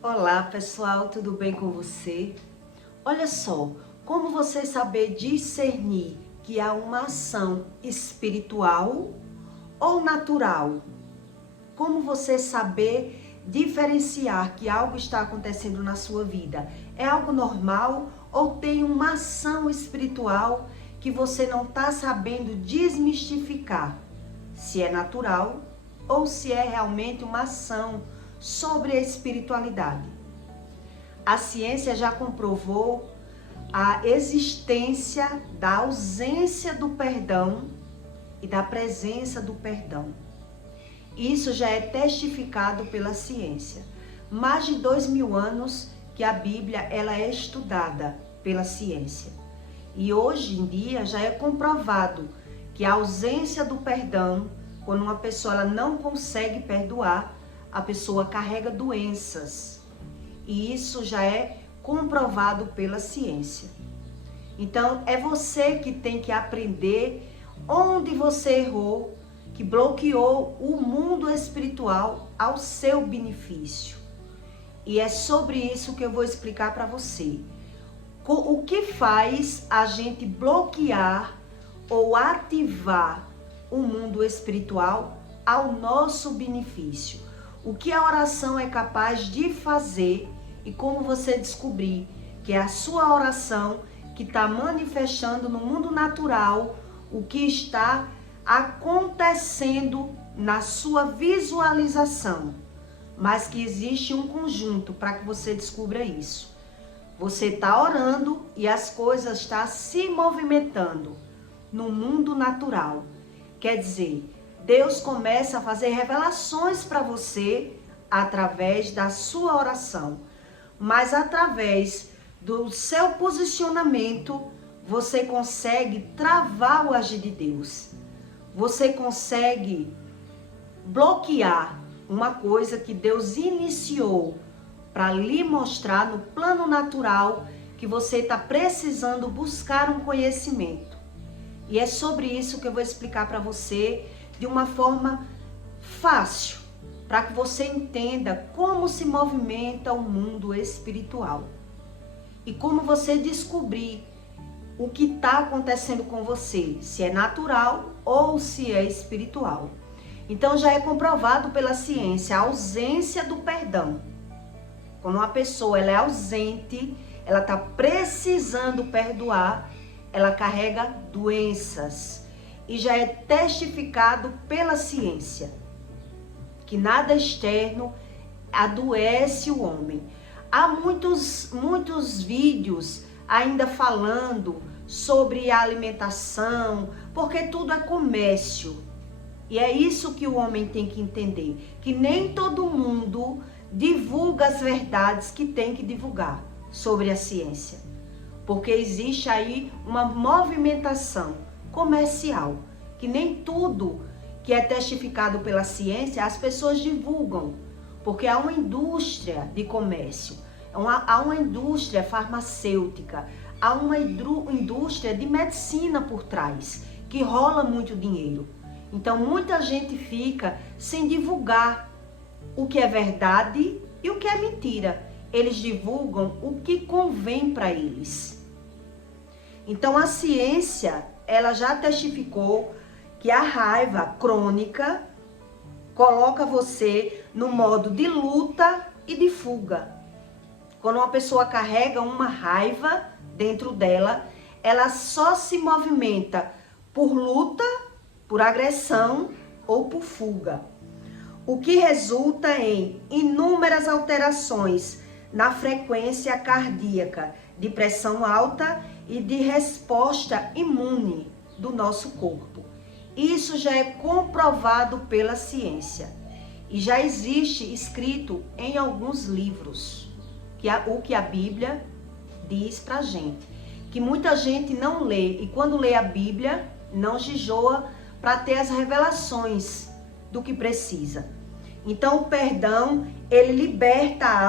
Olá pessoal, tudo bem com você? Olha só, como você saber discernir que há uma ação espiritual ou natural? Como você saber diferenciar que algo está acontecendo na sua vida? É algo normal ou tem uma ação espiritual que você não está sabendo desmistificar? Se é natural ou se é realmente uma ação sobre a espiritualidade. A ciência já comprovou a existência da ausência do perdão e da presença do perdão. Isso já é testificado pela ciência. Mais de 2000 anos que a Bíblia ela é estudada pela ciência. E hoje em dia já é comprovado que a ausência do perdão, quando uma pessoa ela não consegue perdoar, a pessoa carrega doenças. E isso já é comprovado pela ciência. Então, é você que tem que aprender onde você errou, que bloqueou o mundo espiritual ao seu benefício. E é sobre isso que eu vou explicar para você. O que faz a gente bloquear ou ativar o mundo espiritual ao nosso benefício? O que a oração é capaz de fazer e como você descobrir que é a sua oração que está manifestando no mundo natural o que está acontecendo na sua visualização, mas que existe um conjunto para que você descubra isso. Você está orando e as coisas estão se movimentando no mundo natural. Quer dizer, Deus começa a fazer revelações para você através da sua oração. Mas através do seu posicionamento, você consegue travar o agir de Deus. Você consegue bloquear uma coisa que Deus iniciou para lhe mostrar no plano natural que você está precisando buscar um conhecimento. E é sobre isso que eu vou explicar para você de uma forma fácil, para que você entenda como se movimenta o mundo espiritual e como você descobrir o que está acontecendo com você, se é natural ou se é espiritual. Então já é comprovado pela ciência a ausência do perdão. Quando uma pessoa ela é ausente, ela está precisando perdoar, ela carrega doenças. E já é testificado pela ciência que nada externo adoece o homem. Há muitos vídeos ainda falando sobre a alimentação, porque tudo é comércio. E é isso que o homem tem que entender, que nem todo mundo divulga as verdades que tem que divulgar sobre a ciência. Porque existe aí uma movimentação comercial, que nem tudo que é testificado pela ciência as pessoas divulgam, porque há uma indústria de comércio, há uma indústria farmacêutica, há uma indústria de medicina por trás, que rola muito dinheiro. Então muita gente fica sem divulgar o que é verdade e o que é mentira. Eles divulgam o que convém para eles. Então a ciência, ela já testificou que a raiva crônica coloca você no modo de luta e de fuga. Quando uma pessoa carrega uma raiva dentro dela, ela só se movimenta por luta, por agressão ou por fuga. O que resulta em inúmeras alterações na frequência cardíaca, de pressão alta e de resposta imune do nosso corpo. Isso já é comprovado pela ciência e já existe escrito em alguns livros o que a Bíblia diz pra gente, que muita gente não lê e quando lê a Bíblia não jejua para ter as revelações do que precisa. Então o perdão, ele liberta a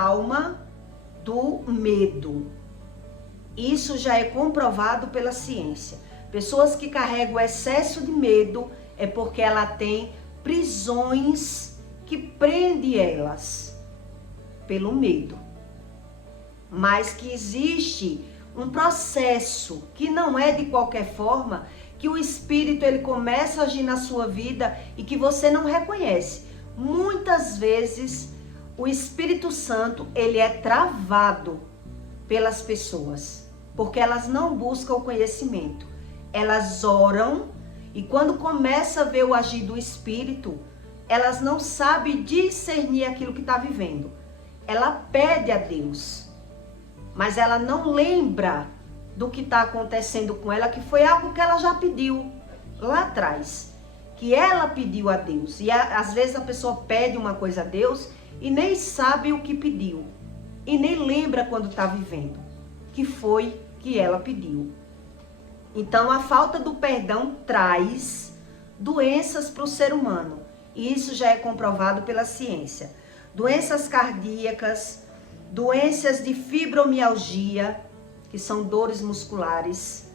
alma do medo. Isso já é comprovado pela ciência. Pessoas que carregam excesso de medo é porque ela tem prisões que prende elas pelo medo. Mas que existe um processo que não é de qualquer forma, que o Espírito ele começa a agir na sua vida e que você não reconhece. Muitas vezes o Espírito Santo ele é travado pelas pessoas, porque elas não buscam o conhecimento. Elas oram e quando começa a ver o agir do Espírito, elas não sabem discernir aquilo que está vivendo. Ela pede a Deus, mas ela não lembra do que está acontecendo com ela, que foi algo que ela já pediu lá atrás, que ela pediu a Deus. E às vezes a pessoa pede uma coisa a Deus e nem sabe o que pediu, e nem lembra quando está vivendo, que foi que ela pediu. Então a falta do perdão traz doenças para o ser humano, e isso já é comprovado pela ciência. Doenças cardíacas, doenças de fibromialgia, que são dores musculares,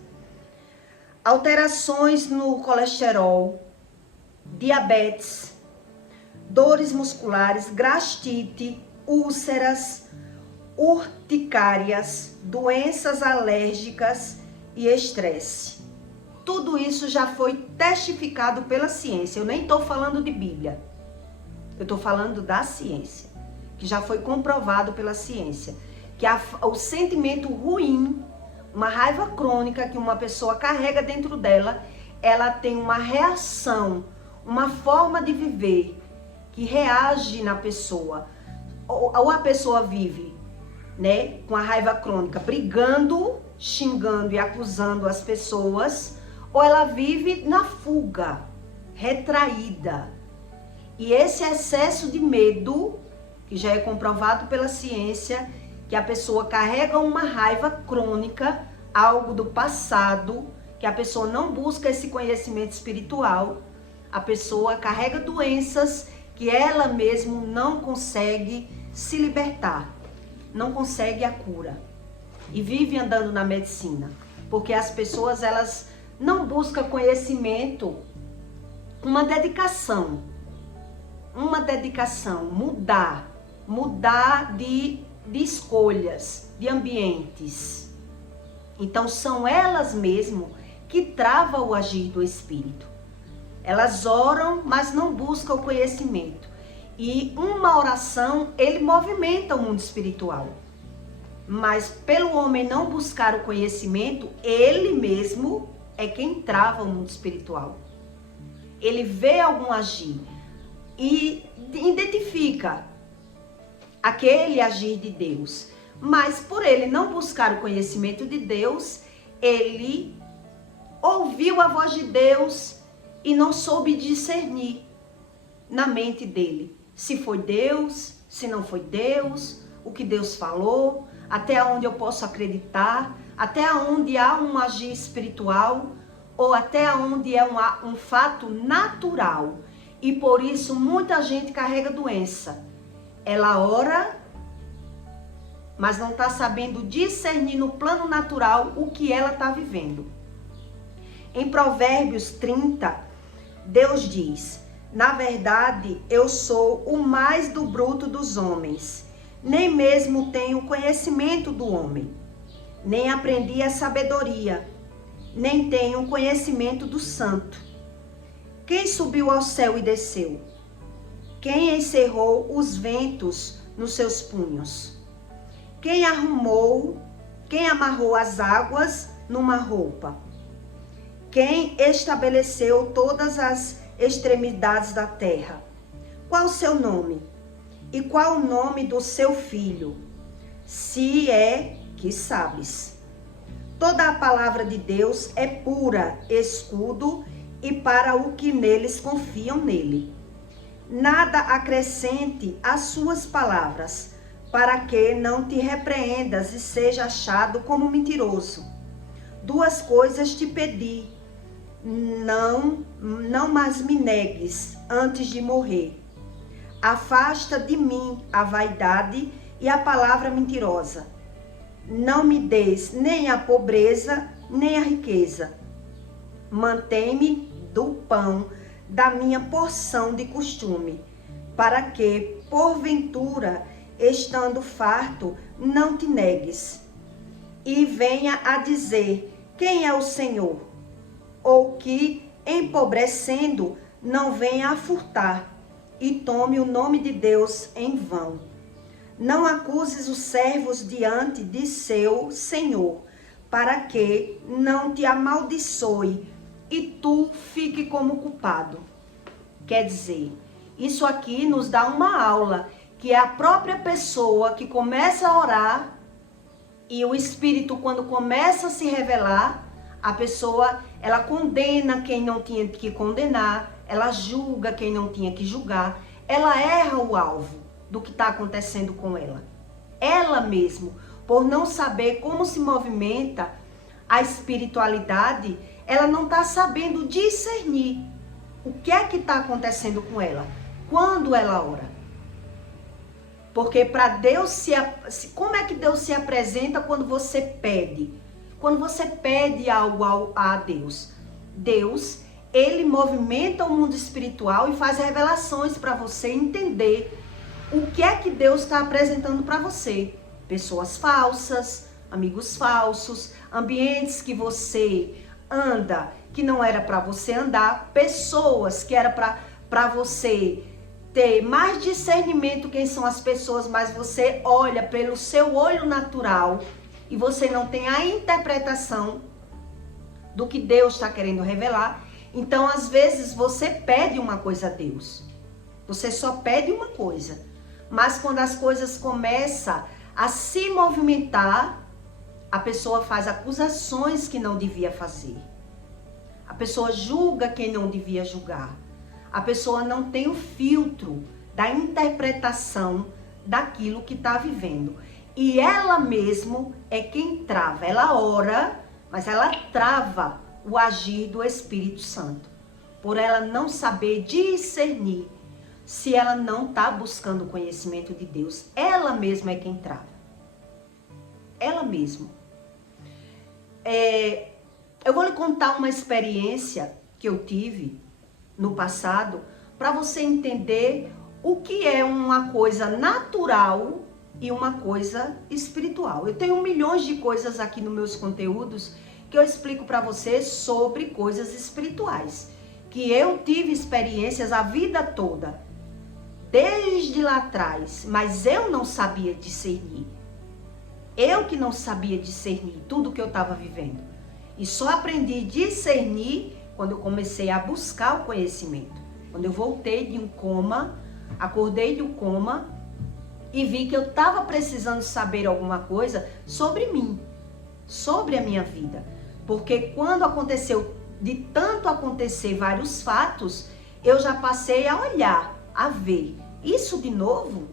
alterações no colesterol, diabetes, dores musculares, gastrite, úlceras, urticárias, doenças alérgicas e estresse. Tudo isso já foi testificado pela ciência. Eu nem estou falando de Bíblia. Eu estou falando da ciência, que já foi comprovado pela ciência. Que o sentimento ruim, uma raiva crônica que uma pessoa carrega dentro dela, ela tem uma reação, uma forma de viver que reage na pessoa. Ou a pessoa vive, né, com a raiva crônica, brigando, xingando e acusando as pessoas, ou ela vive na fuga, retraída. E esse excesso de medo, que já é comprovado pela ciência, que a pessoa carrega uma raiva crônica, algo do passado, que a pessoa não busca esse conhecimento espiritual, a pessoa carrega doenças que ela mesma não consegue se libertar, não consegue a cura e vive andando na medicina, porque as pessoas elas não buscam conhecimento, uma dedicação, mudar de escolhas, de ambientes. Então são elas mesmo que travam o agir do Espírito. Elas oram, mas não buscam o conhecimento. E uma oração, ele movimenta o mundo espiritual. Mas pelo homem não buscar o conhecimento, ele mesmo é quem trava o mundo espiritual. Ele vê algum agir e identifica aquele agir de Deus. Mas por ele não buscar o conhecimento de Deus, ele ouviu a voz de Deus e não soube discernir na mente dele se foi Deus, se não foi Deus, o que Deus falou, até onde eu posso acreditar, até onde há um agir espiritual ou até onde é um fato natural. E por isso muita gente carrega doença. Ela ora, mas não está sabendo discernir no plano natural o que ela está vivendo. Em Provérbios 30, Deus diz: na verdade, eu sou o mais do bruto dos homens, nem mesmo tenho conhecimento do homem, nem aprendi a sabedoria, nem tenho conhecimento do santo. Quem subiu ao céu e desceu? Quem encerrou os ventos nos seus punhos? Quem amarrou as águas numa roupa? Quem estabeleceu todas as extremidades da terra? Qual o seu nome? E qual o nome do seu filho? Se é que sabes. Toda a palavra de Deus é pura, escudo, e para o que neles confiam nele. Nada acrescente às suas palavras, para que não te repreendas e seja achado como mentiroso. Duas coisas te pedi, não mais me negues antes de morrer. Afasta de mim a vaidade e a palavra mentirosa. Não me des nem a pobreza, nem a riqueza. Mantém-me do pão da minha porção de costume, para que, porventura, estando farto, não te negues, e venha a dizer, quem é o Senhor? Ou que, empobrecendo, não venha a furtar, e tome o nome de Deus em vão. Não acuses os servos diante de seu Senhor, para que não te amaldiçoe e tu fique como culpado. Quer dizer, isso aqui nos dá uma aula, que é a própria pessoa que começa a orar e o Espírito, quando começa a se revelar, a pessoa, ela condena quem não tinha que condenar, ela julga quem não tinha que julgar, ela erra o alvo do que está acontecendo com ela. Ela mesmo, por não saber como se movimenta a espiritualidade, ela não está sabendo discernir o que é que está acontecendo com ela quando ela ora. Porque para Deus como é que Deus se apresenta quando você pede? Quando você pede algo a Deus, Deus, ele movimenta o mundo espiritual e faz revelações para você entender o que é que Deus está apresentando para você. Pessoas falsas, amigos falsos, ambientes que você anda que não era para você andar, pessoas que era para você ter mais discernimento quem são as pessoas, mas você olha pelo seu olho natural e você não tem a interpretação do que Deus está querendo revelar. Então, às vezes, você pede uma coisa a Deus. Você só pede uma coisa. Mas quando as coisas começam a se movimentar, a pessoa faz acusações que não devia fazer. A pessoa julga quem não devia julgar. A pessoa não tem o filtro da interpretação daquilo que está vivendo. E ela mesmo é quem trava. Ela ora, mas ela trava o agir do Espírito Santo. Por ela não saber discernir, se ela não está buscando o conhecimento de Deus, ela mesma é quem trava. Ela mesma. Eu vou lhe contar uma experiência que eu tive no passado, para você entender o que é uma coisa natural e uma coisa espiritual. Eu tenho milhões de coisas aqui nos meus conteúdos que eu explico para você sobre coisas espirituais, que eu tive experiências a vida toda, desde lá atrás, mas eu não sabia discernir. Eu que não sabia discernir tudo que eu estava vivendo. E só aprendi a discernir quando eu comecei a buscar o conhecimento. Quando eu voltei de um coma, acordei de um coma e vi que eu estava precisando saber alguma coisa sobre mim, sobre a minha vida. Porque quando aconteceu, de tanto acontecer vários fatos, eu já passei a olhar, a ver. Isso de novo?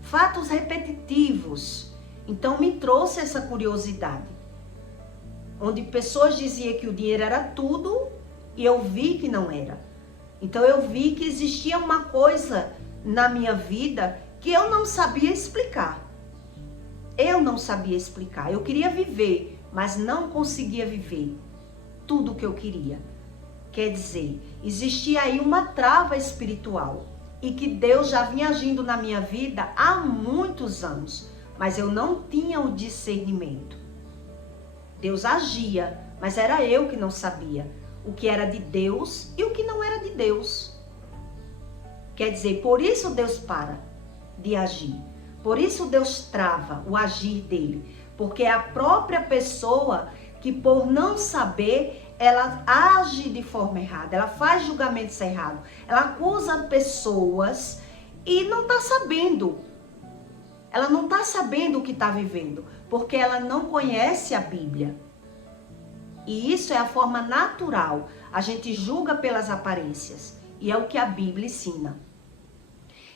Fatos repetitivos. Então me trouxe essa curiosidade. Onde pessoas diziam que o dinheiro era tudo e eu vi que não era. Então eu vi que existia uma coisa na minha vida que eu não sabia explicar. Eu não sabia explicar. Eu queria viver, mas não conseguia viver tudo o que eu queria. Quer dizer, existia aí uma trava espiritual e que Deus já vinha agindo na minha vida há muitos anos, mas eu não tinha o discernimento. Deus agia, mas era eu que não sabia o que era de Deus e o que não era de Deus. Quer dizer, por isso Deus para de agir. Por isso Deus trava o agir dele. Porque é a própria pessoa que, por não saber, ela age de forma errada. Ela faz julgamentos errados. Ela acusa pessoas e não está sabendo. Ela não está sabendo o que está vivendo. Porque ela não conhece a Bíblia. E isso é a forma natural. A gente julga pelas aparências. E é o que a Bíblia ensina.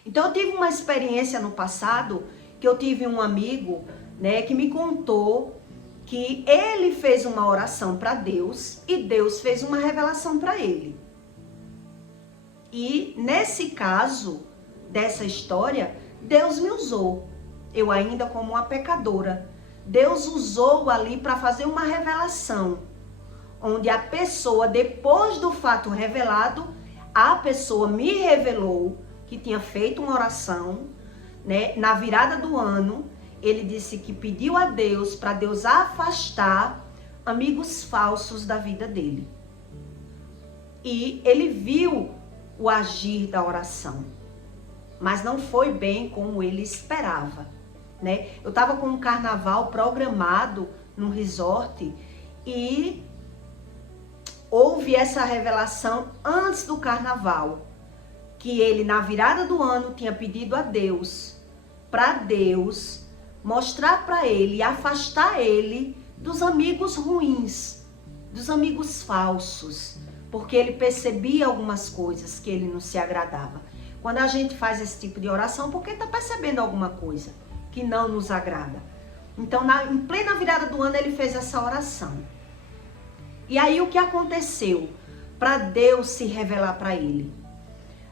Então eu tive uma experiência no passado, que eu tive um amigo, né, que me contou que ele fez uma oração para Deus e Deus fez uma revelação para ele. E nesse caso, dessa história, Deus me usou. Eu ainda como uma pecadora. Deus usou ali para fazer uma revelação, onde a pessoa, depois do fato revelado, a pessoa me revelou que tinha feito uma oração, né? Na virada do ano, ele disse que pediu a Deus para Deus afastar amigos falsos da vida dele. E ele viu o agir da oração, mas não foi bem como ele esperava, né? Eu estava com um carnaval programado num resort e houve essa revelação antes do carnaval, que ele na virada do ano tinha pedido a Deus, para Deus mostrar para ele, afastar ele dos amigos ruins, dos amigos falsos, porque ele percebia algumas coisas que ele não se agradava. Quando a gente faz esse tipo de oração, porque está percebendo alguma coisa que não nos agrada. Então, em plena virada do ano, ele fez essa oração. E aí, o que aconteceu? Para Deus se revelar para ele.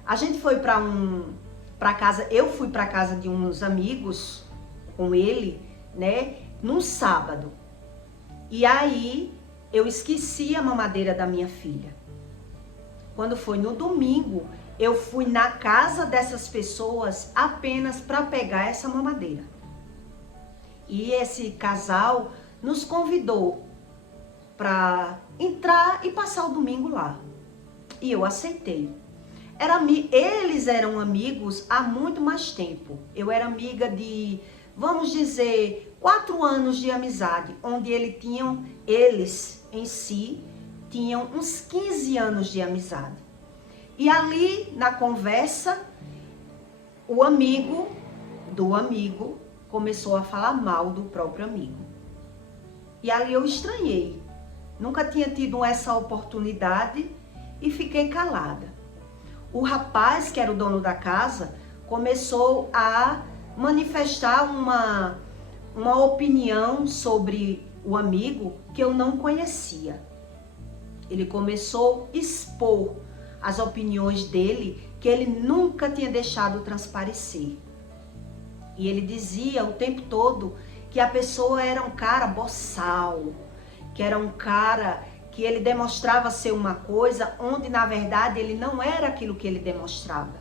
A gente foi para casa, eu fui para casa de uns amigos com ele, né, num sábado. E aí, eu esqueci a mamadeira da minha filha. Quando foi no domingo, eu fui na casa dessas pessoas apenas para pegar essa mamadeira. E esse casal nos convidou para entrar e passar o domingo lá. E eu aceitei. Eles eram amigos há muito mais tempo. Eu era amiga de, vamos dizer, 4 anos de amizade, onde eles em si tinham uns 15 anos de amizade. E ali, na conversa, o amigo do amigo começou a falar mal do próprio amigo. E ali eu estranhei. Nunca tinha tido essa oportunidade e fiquei calada. O rapaz, que era o dono da casa, começou a manifestar uma opinião sobre o amigo que eu não conhecia. Ele começou a expor as opiniões dele que ele nunca tinha deixado transparecer. E ele dizia o tempo todo que a pessoa era um cara boçal, que era um cara que ele demonstrava ser uma coisa onde na verdade ele não era aquilo que ele demonstrava.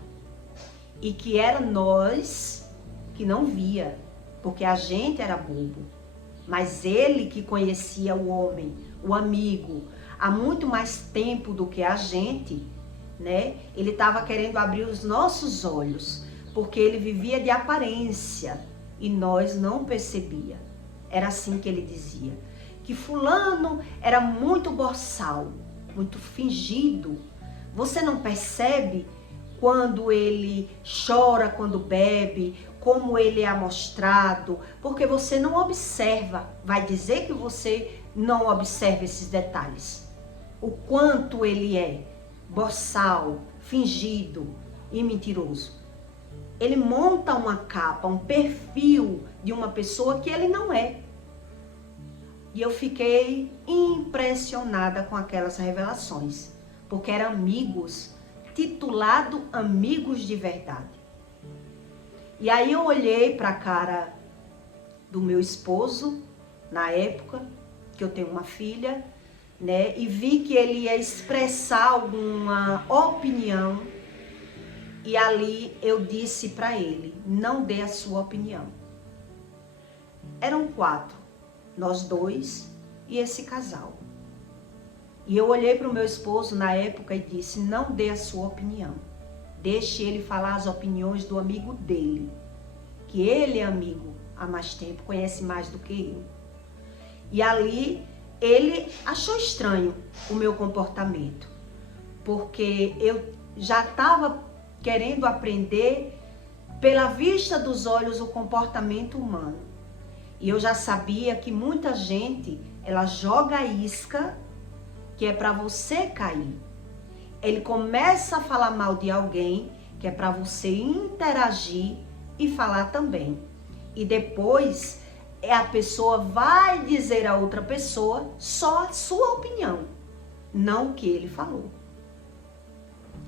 E que era nós que não via, porque a gente era bobo. Mas ele que conhecia o homem, o amigo, há muito mais tempo do que a gente, né? Ele estava querendo abrir os nossos olhos, porque ele vivia de aparência e nós não percebia. Era assim que ele dizia, que fulano era muito boçal, muito fingido. Você não percebe quando ele chora, quando bebe, como ele é amostrado, porque você não observa. Vai dizer que você não observa esses detalhes. O quanto ele é boçal, fingido e mentiroso. Ele monta uma capa, um perfil de uma pessoa que ele não é. E eu fiquei impressionada com aquelas revelações, porque eram amigos, titulado amigos de verdade. E aí eu olhei para a cara do meu esposo, na época, que eu tenho uma filha, né, e vi que ele ia expressar alguma opinião. E ali eu disse para ele, não dê a sua opinião. Eram 4, nós 2 e esse casal. E eu olhei para o meu esposo na época e disse, não dê a sua opinião. Deixe ele falar as opiniões do amigo dele, que ele é amigo há mais tempo, conhece mais do que eu. E ali ele achou estranho o meu comportamento, porque eu já estava querendo aprender pela vista dos olhos o comportamento humano. E eu já sabia que muita gente, ela joga a isca que é para você cair. Ele começa a falar mal de alguém que é para você interagir e falar também. E depois a pessoa vai dizer a outra pessoa só a sua opinião, não o que ele falou.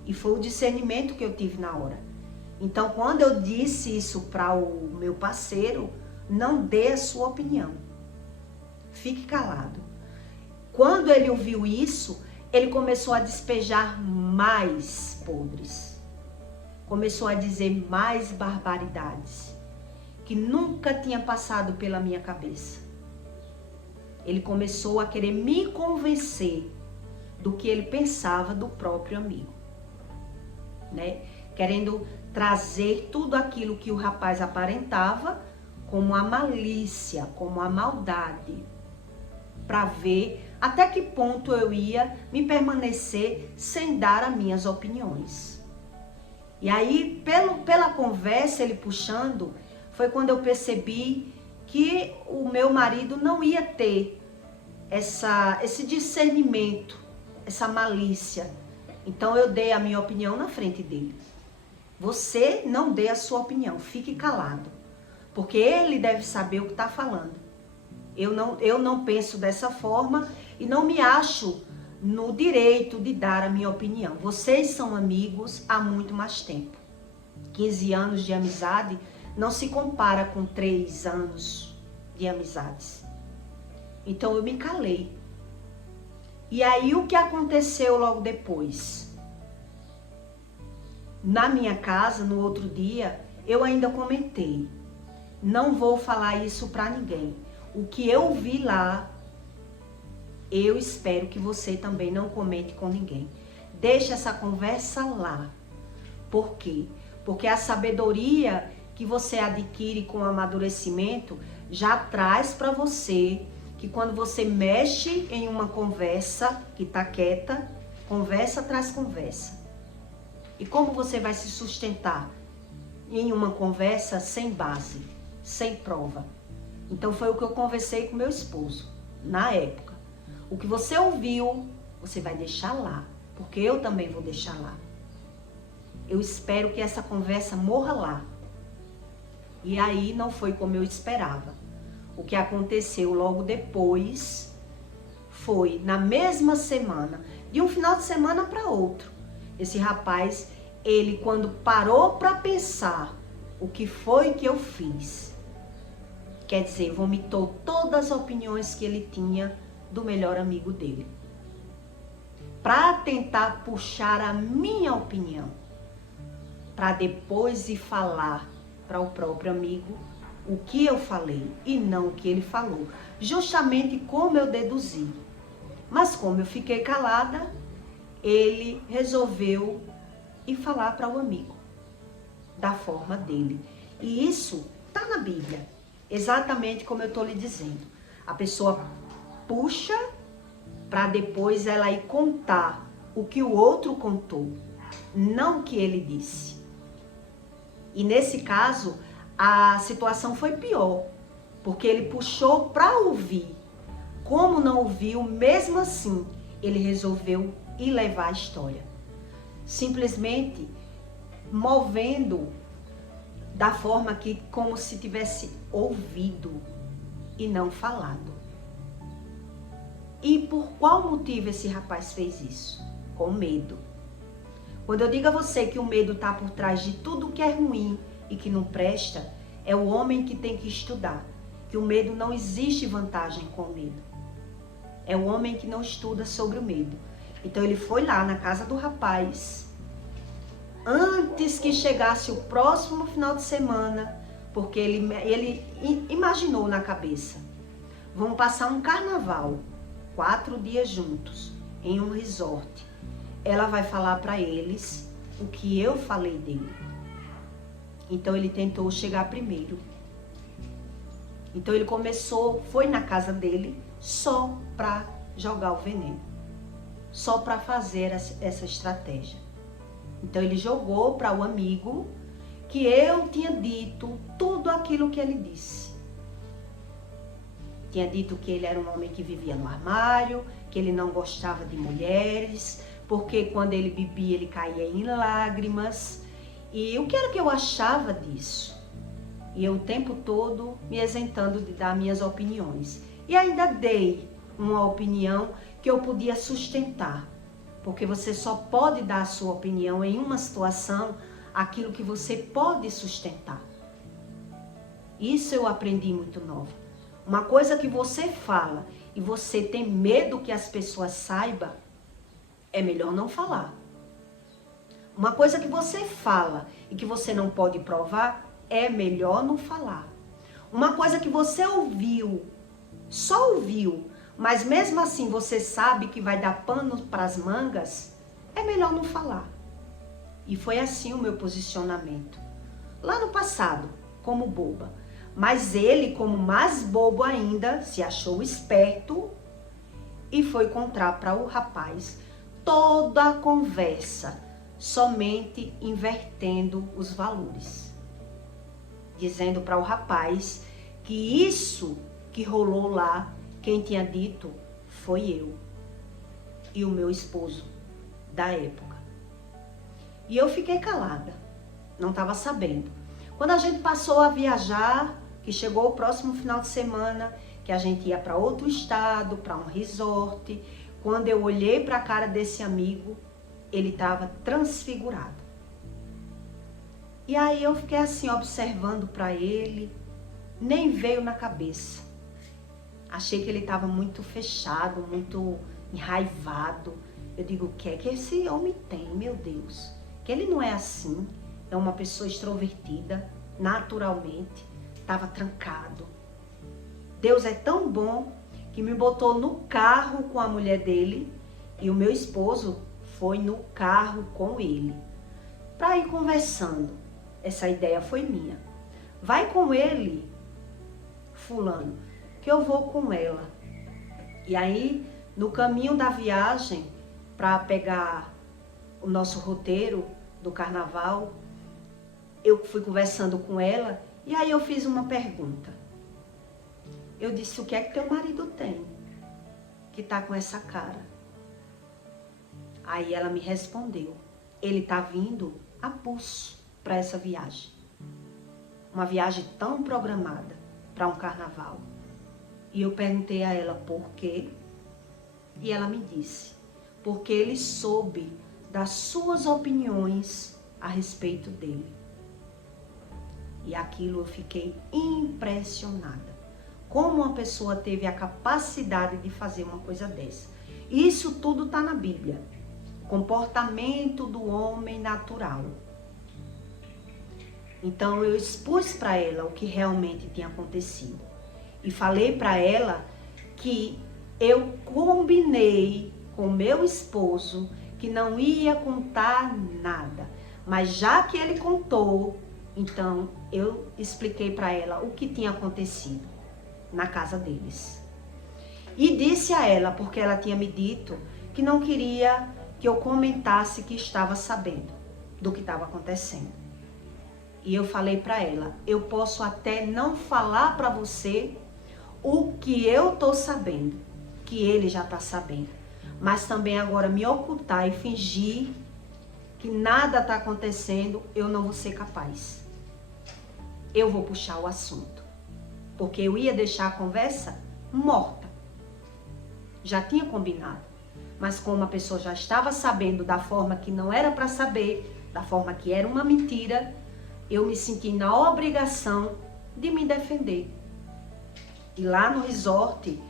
E foi o discernimento que eu tive na hora. Então, quando eu disse isso para o meu parceiro, não dê a sua opinião. Fique calado. Quando ele ouviu isso, ele começou a despejar mais podres. Começou a dizer mais barbaridades que nunca tinha passado pela minha cabeça. Ele começou a querer me convencer do que ele pensava do próprio amigo, né? Querendo trazer tudo aquilo que o rapaz aparentava como a malícia, como a maldade, para ver até que ponto eu ia me permanecer sem dar as minhas opiniões. E aí, pela conversa, ele puxando, foi quando eu percebi que o meu marido não ia ter esse discernimento, essa malícia. Então eu dei a minha opinião na frente dele. Você não dê a sua opinião, fique calado, porque ele deve saber o que está falando. Eu não penso dessa forma e não me acho no direito de dar a minha opinião. Vocês são amigos há muito mais tempo. 15 anos de amizade não se compara com 3 anos de amizades. Então eu me calei. E aí o que aconteceu logo depois? Na minha casa, no outro dia, eu ainda comentei. Não vou falar isso para ninguém. O que eu vi lá, eu espero que você também não comente com ninguém. Deixa essa conversa lá. Por quê? Porque a sabedoria que você adquire com o amadurecimento já traz para você que quando você mexe em uma conversa que está quieta, conversa traz conversa. E como você vai se sustentar em uma conversa sem base, sem prova? Então foi o que eu conversei com meu esposo na época. O que você ouviu, você vai deixar lá, porque eu também vou deixar lá. Eu espero que essa conversa morra lá. E aí não foi como eu esperava. O que aconteceu logo depois foi na mesma semana, de um final de semana para outro. Esse rapaz, ele quando parou para pensar o que foi que eu fiz, quer dizer, vomitou todas as opiniões que ele tinha do melhor amigo dele, para tentar puxar a minha opinião, para depois ir falar para o próprio amigo o que eu falei e não o que ele falou, justamente como eu deduzi. Mas como eu fiquei calada, ele resolveu ir falar para o amigo, da forma dele. E isso está na Bíblia, exatamente como eu estou lhe dizendo. A pessoa puxa para depois ela ir contar o que o outro contou, não o que ele disse. E nesse caso, a situação foi pior, porque ele puxou para ouvir. Como não ouviu, mesmo assim, ele resolveu ir levar a história. Simplesmente movendo da forma que, como se tivesse ouvido e não falado. E por qual motivo esse rapaz fez isso? Com medo. Quando eu digo a você que o medo está por trás de tudo que é ruim e que não presta, é o homem que tem que estudar. Que o medo não existe vantagem com o medo. É o homem que não estuda sobre o medo. Então ele foi lá na casa do rapaz, antes que chegasse o próximo final de semana, porque ele imaginou na cabeça. Vamos passar um carnaval, 4 dias juntos, em um resort. Ela vai falar para eles o que eu falei dele. Então ele tentou chegar primeiro. Então ele foi na casa dele só para jogar o veneno. Só para fazer essa estratégia. Então ele jogou para o amigo que eu tinha dito tudo aquilo que ele disse. Tinha dito que ele era um homem que vivia no armário, que ele não gostava de mulheres, porque quando ele bebia ele caía em lágrimas. E o que era que eu achava disso? E eu o tempo todo me isentando de dar minhas opiniões. E ainda dei uma opinião que eu podia sustentar. Porque você só pode dar a sua opinião em uma situação, aquilo que você pode sustentar. Isso eu aprendi muito nova. Uma coisa que você fala e você tem medo que as pessoas saibam, é melhor não falar. Uma coisa que você fala e que você não pode provar, é melhor não falar. Uma coisa que você ouviu, só ouviu, mas mesmo assim você sabe que vai dar pano para as mangas, é melhor não falar. E foi assim o meu posicionamento. Lá no passado, como boba. Mas ele, como mais bobo ainda, se achou esperto e foi contar para o rapaz toda a conversa, somente invertendo os valores. Dizendo para o rapaz que isso que rolou lá, quem tinha dito foi eu e o meu esposo da época. E eu fiquei calada, não estava sabendo. Quando a gente passou a viajar, que chegou o próximo final de semana, que a gente ia para outro estado, para um resort, quando eu olhei para a cara desse amigo, ele estava transfigurado. E aí eu fiquei assim, observando para ele, nem veio na cabeça. Achei que ele estava muito fechado, muito enraivado. Eu digo, o que é que esse homem tem, meu Deus? Que ele não é assim, é uma pessoa extrovertida, naturalmente, estava trancado. Deus é tão bom que me botou no carro com a mulher dele e o meu esposo foi no carro com ele, para ir conversando. Essa ideia foi minha. Vai com ele, fulano, que eu vou com ela. E aí, no caminho da viagem, para pegar o nosso roteiro do carnaval, eu fui conversando com ela e aí eu fiz uma pergunta. Eu disse, o que é que teu marido tem que tá com essa cara? Aí ela me respondeu, ele tá vindo a pulso para essa viagem. Uma viagem tão programada para um carnaval. E eu perguntei a ela por quê. E ela me disse, porque ele soube das suas opiniões a respeito dele. E aquilo eu fiquei impressionada. Como uma pessoa teve a capacidade de fazer uma coisa dessa. Isso tudo está na Bíblia. Comportamento do homem natural. Então eu expus para ela o que realmente tinha acontecido. E falei para ela que eu combinei com meu esposo que não ia contar nada. Mas já que ele contou, então eu expliquei para ela o que tinha acontecido na casa deles. E disse a ela, porque ela tinha me dito que não queria que eu comentasse que estava sabendo do que estava acontecendo. E eu falei para ela, eu posso até não falar para você o que eu tô sabendo, que ele já tá sabendo. Mas também agora me ocultar e fingir que nada tá acontecendo, eu não vou ser capaz. Eu vou puxar o assunto. Porque eu ia deixar a conversa morta. Já tinha combinado. Mas como a pessoa já estava sabendo da forma que não era para saber, da forma que era uma mentira, eu me senti na obrigação de me defender. E lá no resort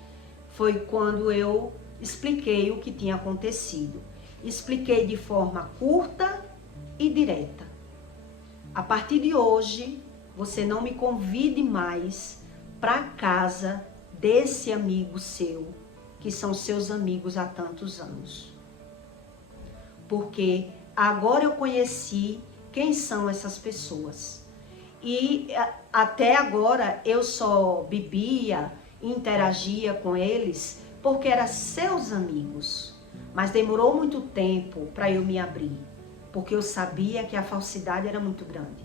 foi quando eu expliquei o que tinha acontecido. Expliquei de forma curta e direta. A partir de hoje, você não me convide mais para casa desse amigo seu, que são seus amigos há tantos anos. Porque agora eu conheci quem são essas pessoas. E até agora eu só bebia, interagia com eles porque eram seus amigos. Mas demorou muito tempo para eu me abrir, porque eu sabia que a falsidade era muito grande.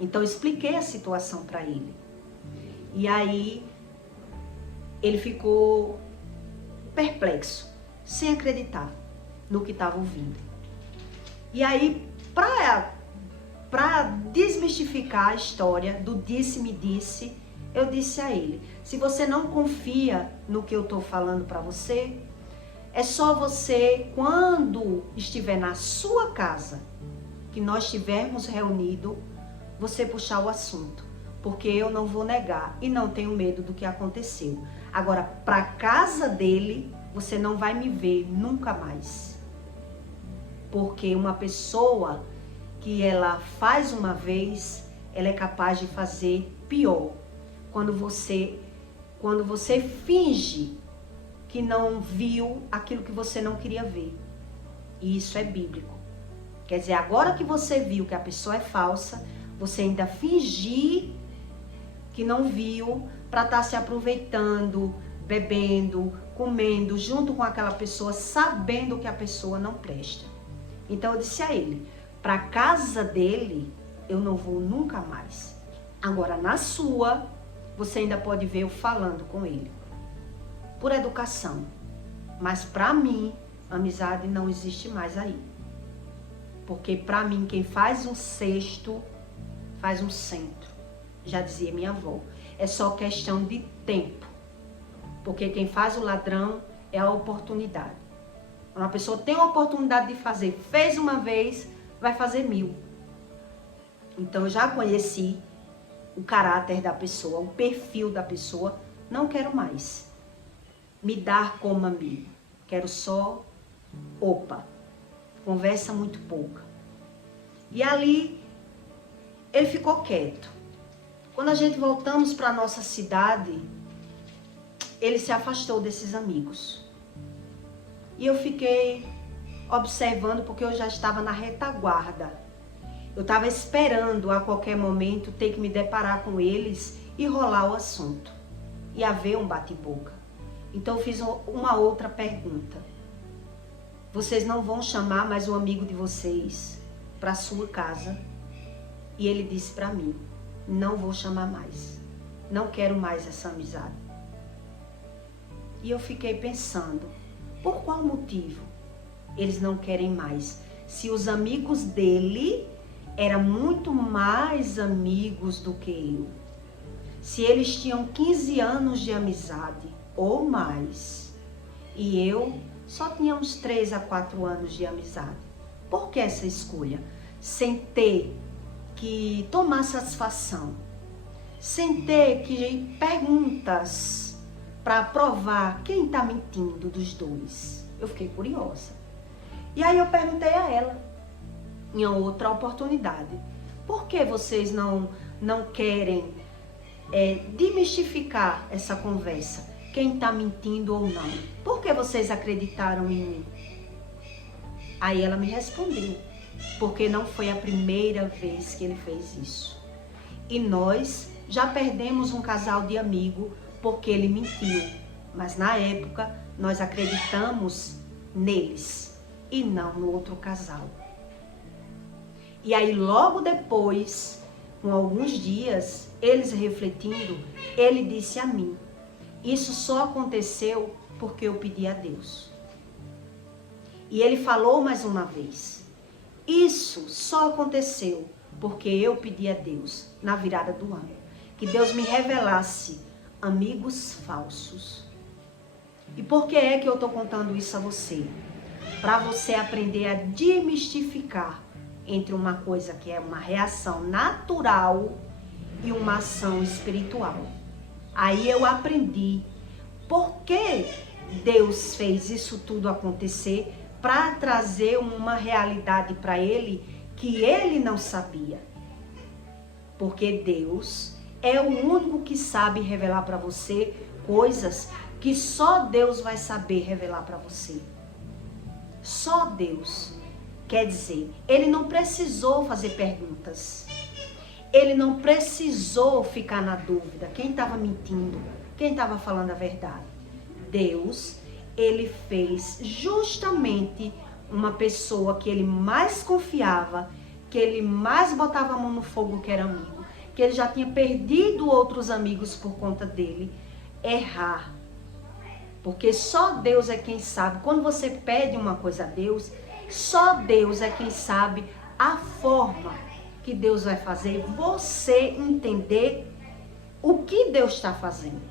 Então eu expliquei a situação para ele. E aí ele ficou perplexo, sem acreditar no que estava ouvindo. E aí, para desmistificar a história do disse-me disse, eu disse a ele, se você não confia no que eu estou falando para você, é só você, quando estiver na sua casa, que nós estivermos reunidos, você puxar o assunto. Porque eu não vou negar e não tenho medo do que aconteceu. Agora, para casa dele, você não vai me ver nunca mais. Porque uma pessoa que ela faz uma vez, ela é capaz de fazer pior. Quando você finge que não viu aquilo que você não queria ver. E isso é bíblico. Quer dizer, agora que você viu que a pessoa é falsa, você ainda fingir que não viu para estar se aproveitando, bebendo, comendo junto com aquela pessoa, sabendo que a pessoa não presta. Então eu disse a ele, para casa dele eu não vou nunca mais. Agora na sua, você ainda pode ver eu falando com ele. Por educação. Mas para mim, amizade não existe mais aí. Porque para mim, quem faz um cesto, faz um centro. Já dizia minha avó. É só questão de tempo. Porque quem faz o ladrão é a oportunidade. Quando uma pessoa tem a oportunidade de fazer, fez uma vez, vai fazer 1000. Então eu já conheci o caráter da pessoa, o perfil da pessoa. Não quero mais me dar como amigo. Quero só, conversa muito pouca. E ali, ele ficou quieto. Quando a gente voltamos para a nossa cidade, ele se afastou desses amigos. E eu fiquei observando, porque eu já estava na retaguarda. Eu estava esperando a qualquer momento ter que me deparar com eles e rolar o assunto. E haver um bate-boca. Então eu fiz uma outra pergunta. Vocês não vão chamar mais um amigo de vocês para sua casa? E ele disse para mim, não vou chamar mais. Não quero mais essa amizade. E eu fiquei pensando, por qual motivo eles não querem mais? Se os amigos dele eram muito mais amigos do que eu. Se eles tinham 15 anos de amizade ou mais, e eu só tinha uns 3 a 4 anos de amizade. Por que essa escolha? Sem ter que tomar satisfação, sem ter que perguntas para provar quem está mentindo dos dois. Eu fiquei curiosa. E aí eu perguntei a ela, em outra oportunidade, por que vocês não querem demistificar essa conversa? Quem está mentindo ou não? Por que vocês acreditaram em mim? Aí ela me respondeu, porque não foi a primeira vez que ele fez isso. E nós já perdemos um casal de amigo porque ele mentiu. Mas na época nós acreditamos neles e não no outro casal. E aí logo depois, com alguns dias, eles refletindo, ele disse a mim, isso só aconteceu porque eu pedi a Deus. E ele falou mais uma vez, isso só aconteceu porque eu pedi a Deus na virada do ano, que Deus me revelasse amigos falsos. E por que é que eu estou contando isso a você? Para você aprender a demistificar entre uma coisa que é uma reação natural e uma ação espiritual. Aí eu aprendi por que Deus fez isso tudo acontecer para trazer uma realidade para ele que ele não sabia. Porque Deus é o único que sabe revelar para você coisas que só Deus vai saber revelar para você. Só Deus. Quer dizer, ele não precisou fazer perguntas. Ele não precisou ficar na dúvida. Quem estava mentindo? Quem estava falando a verdade? Deus, ele fez justamente uma pessoa que ele mais confiava, que ele mais botava a mão no fogo, que era amigo, que ele já tinha perdido outros amigos por conta dele, errar. Porque só Deus é quem sabe. Quando você pede uma coisa a Deus, só Deus é quem sabe a forma que Deus vai fazer você entender o que Deus está fazendo.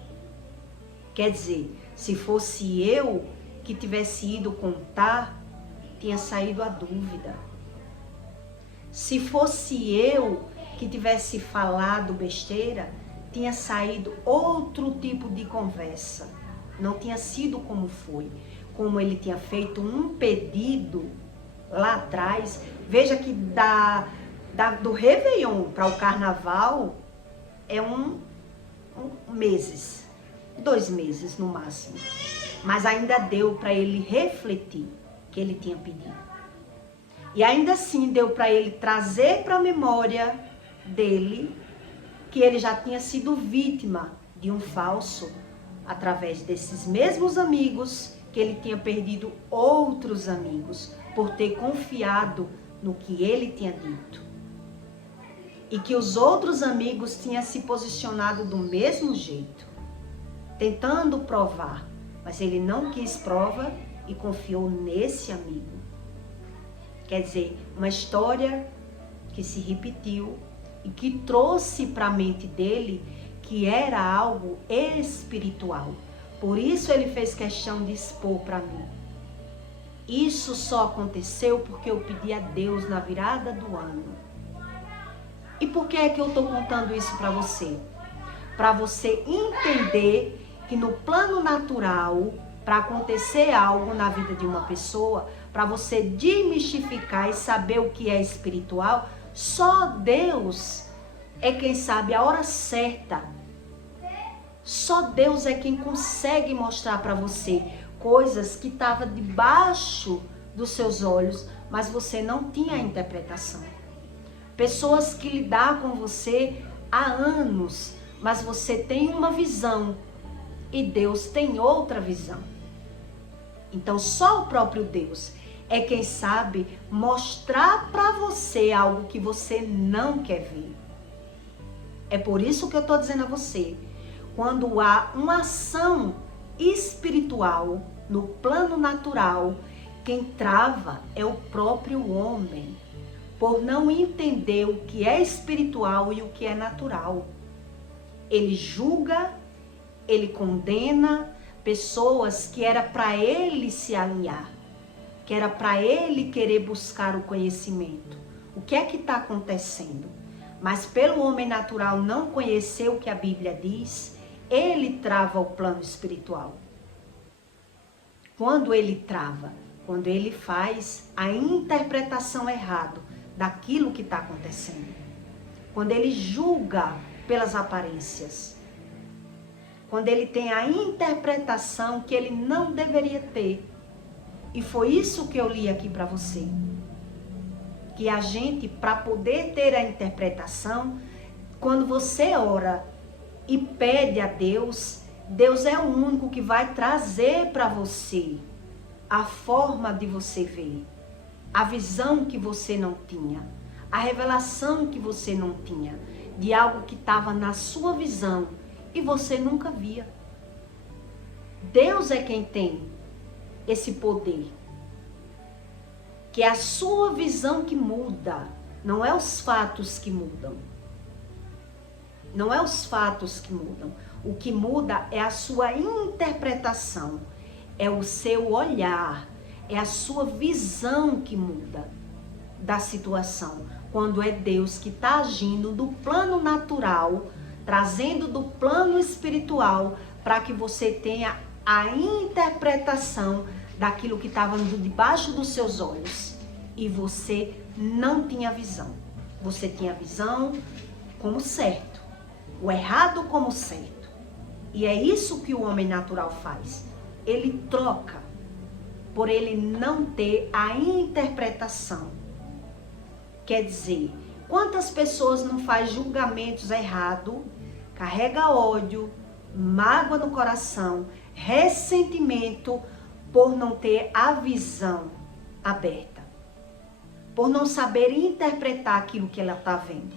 Quer dizer, se fosse eu que tivesse ido contar, tinha saído a dúvida. Se fosse eu que tivesse falado besteira, tinha saído outro tipo de conversa. Não tinha sido como foi. como ele tinha feito um pedido lá atrás. Veja que do Réveillon para o Carnaval é meses, 2 meses no máximo. Mas ainda deu para ele refletir que ele tinha pedido. E ainda assim deu para ele trazer para a memória dele que ele já tinha sido vítima de um falso através desses mesmos amigos, que ele tinha perdido outros amigos por ter confiado no que ele tinha dito. E que os outros amigos tinham se posicionado do mesmo jeito, tentando provar, mas ele não quis prova e confiou nesse amigo. Quer dizer, uma história que se repetiu e que trouxe para a mente dele que era algo espiritual. Por isso ele fez questão de expor para mim. Isso só aconteceu porque eu pedi a Deus na virada do ano. E por que é que eu estou contando isso para você? Para você entender que no plano natural, para acontecer algo na vida de uma pessoa, para você desmistificar e saber o que é espiritual, só Deus é quem sabe a hora certa. Só Deus é quem consegue mostrar para você coisas que estavam debaixo dos seus olhos, mas você não tinha a interpretação. Pessoas que lidam com você há anos, mas você tem uma visão e Deus tem outra visão. Então só o próprio Deus é quem sabe mostrar para você algo que você não quer ver. É por isso que eu estou dizendo a você, quando há uma ação espiritual no plano natural, quem trava é o próprio homem, por não entender o que é espiritual e o que é natural. Ele julga, ele condena pessoas que era para ele se alinhar, que era para ele querer buscar o conhecimento. O que é que está acontecendo? Mas pelo homem natural não conhecer o que a Bíblia diz, ele trava o plano espiritual. Quando ele trava, quando ele faz a interpretação errada daquilo que está acontecendo. Quando ele julga pelas aparências. Quando ele tem a interpretação que ele não deveria ter. E foi isso que eu li aqui para você. Que a gente, para poder ter a interpretação, quando você ora e pede a Deus, Deus é o único que vai trazer para você a forma de você ver, a visão que você não tinha, a revelação que você não tinha, de algo que estava na sua visão e você nunca via. Deus é quem tem esse poder, que é a sua visão que muda, não é os fatos que mudam. Não é os fatos que mudam. O que muda é a sua interpretação, é o seu olhar, é a sua visão que muda da situação. Quando é Deus que está agindo do plano natural, trazendo do plano espiritual, para que você tenha a interpretação daquilo que estava debaixo dos seus olhos. E você não tinha visão. Você tinha visão como certo, o errado como certo. E é isso que o homem natural faz. Ele troca por ele não ter a interpretação. Quer dizer, quantas pessoas não faz julgamentos errados, carrega ódio, mágoa no coração, ressentimento por não ter a visão aberta, por não saber interpretar aquilo que ela está vendo.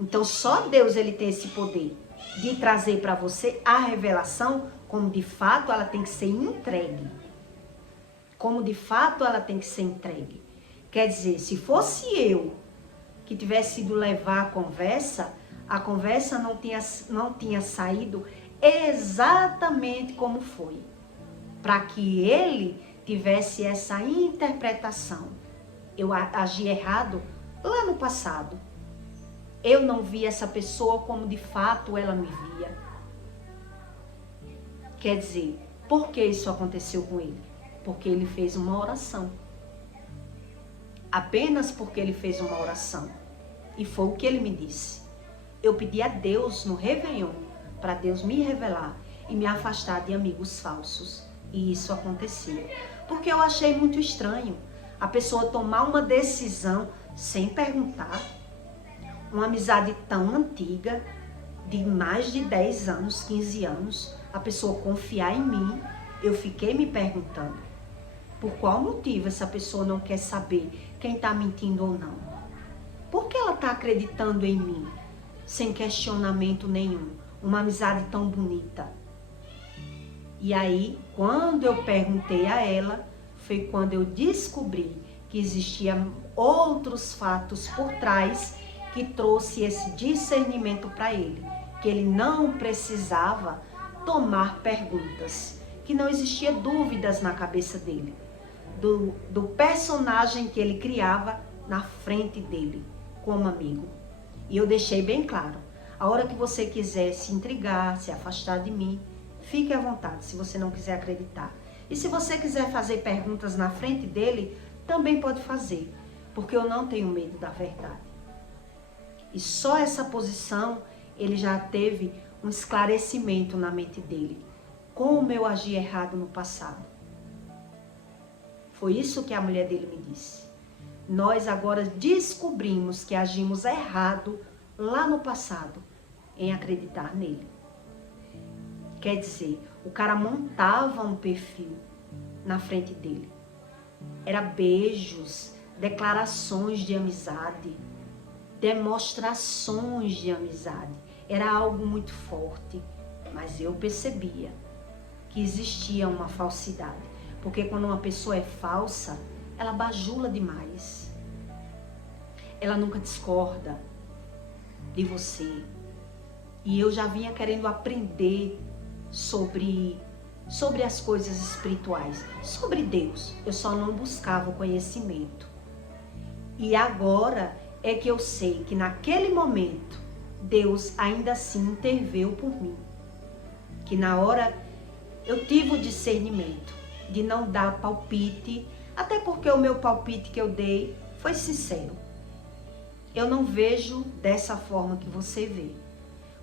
Então só Deus ele tem esse poder de trazer para você a revelação como de fato ela tem que ser entregue. Como de fato ela tem que ser entregue. Quer dizer, se fosse eu que tivesse ido levar a conversa não tinha saído exatamente como foi. Para que ele tivesse essa interpretação. Eu agi errado lá no passado. Eu não vi essa pessoa como de fato ela me via. Quer dizer, Por que isso aconteceu com ele? Porque ele fez uma oração. Apenas porque ele fez uma oração. E foi o que ele me disse. Eu pedi a Deus no Réveillon para Deus me revelar e me afastar de amigos falsos. E isso aconteceu. Porque eu achei muito estranho a pessoa tomar uma decisão sem perguntar. Uma amizade tão antiga, de mais de 10 anos, 15 anos, a pessoa confiar em mim. Eu fiquei me perguntando, por qual motivo essa pessoa não quer saber quem está mentindo ou não? Por que ela está acreditando em mim, sem questionamento nenhum? Uma amizade tão bonita. E aí, quando eu perguntei a ela, foi quando eu descobri que existiam outros fatos por trás que trouxe esse discernimento para ele. Que ele não precisava tomar perguntas, que não existia dúvidas na cabeça dele, do personagem que ele criava na frente dele, como amigo. E eu deixei bem claro, a hora que você quiser se intrigar, se afastar de mim, fique à vontade, se você não quiser acreditar. E se você quiser fazer perguntas na frente dele, também pode fazer, porque eu não tenho medo da verdade. E só essa posição, ele já teve um esclarecimento na mente dele. Como eu agi errado no passado. Foi isso que a mulher dele me disse. Nós agora descobrimos que agimos errado lá no passado em acreditar nele. Quer dizer, o cara montava um perfil na frente dele. Era beijos, declarações de amizade, demonstrações de amizade. Era algo muito forte, mas eu percebia que existia uma falsidade. Porque quando uma pessoa é falsa, ela bajula demais. Ela nunca discorda de você. E eu já vinha querendo aprender sobre as coisas espirituais, sobre Deus. Eu só não buscava o conhecimento. E agora é que eu sei que naquele momento Deus ainda assim interveio por mim. Que na hora eu tive o discernimento de não dar palpite, até porque o meu palpite que eu dei foi sincero. Eu não vejo dessa forma que você vê.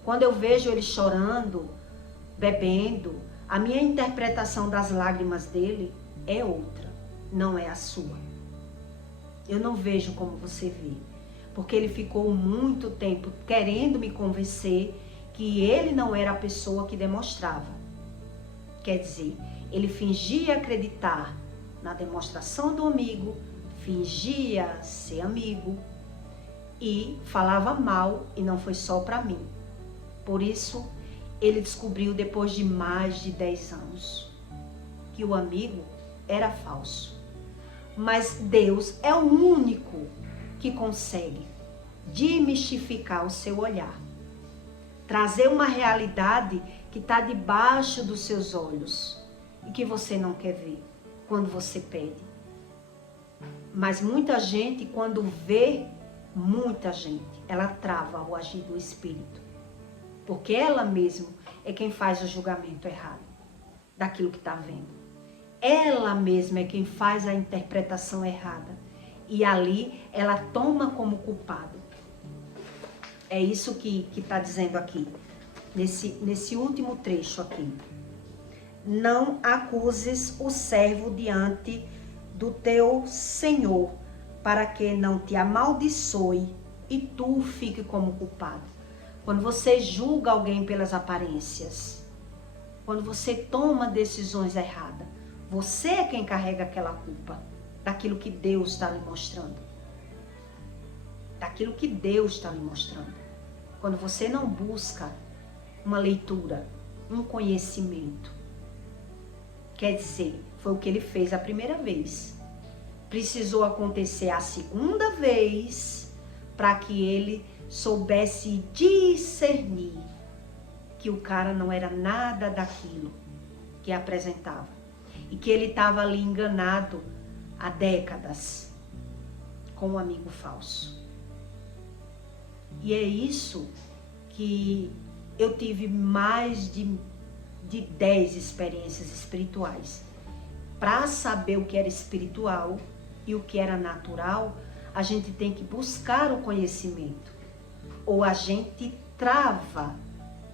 Quando eu vejo ele chorando, bebendo, a minha interpretação das lágrimas dele é outra, não é a sua. Eu não vejo como você vê, porque ele ficou muito tempo querendo me convencer que ele não era a pessoa que demonstrava. Quer dizer, ele fingia acreditar na demonstração do amigo, fingia ser amigo e falava mal, e não foi só para mim. Por isso, ele descobriu depois de mais de 10 anos que o amigo era falso. Mas Deus é o único que consegue demistificar o seu olhar, trazer uma realidade que está debaixo dos seus olhos e que você não quer ver quando você pede. Mas muita gente, quando vê, muita gente, ela trava o agir do Espírito, porque ela mesma é quem faz o julgamento errado daquilo que está vendo. Ela mesma é quem faz a interpretação errada e ali ela toma como culpado. É isso que está dizendo aqui, nesse último trecho aqui. Não acuses o servo diante do teu Senhor, para que não te amaldiçoe e tu fique como culpado. Quando você julga alguém pelas aparências, quando você toma decisões erradas, você é quem carrega aquela culpa daquilo que Deus está lhe mostrando. Daquilo que Deus está lhe mostrando. Quando você não busca uma leitura, um conhecimento. Quer dizer, foi o que ele fez a primeira vez. Precisou acontecer a segunda vez para que ele soubesse discernir que o cara não era nada daquilo que apresentava. E que ele estava ali enganado há décadas com um amigo falso. E é isso que eu tive mais de de 10 experiências espirituais. Para saber o que era espiritual e o que era natural, a gente tem que buscar o conhecimento. Ou a gente trava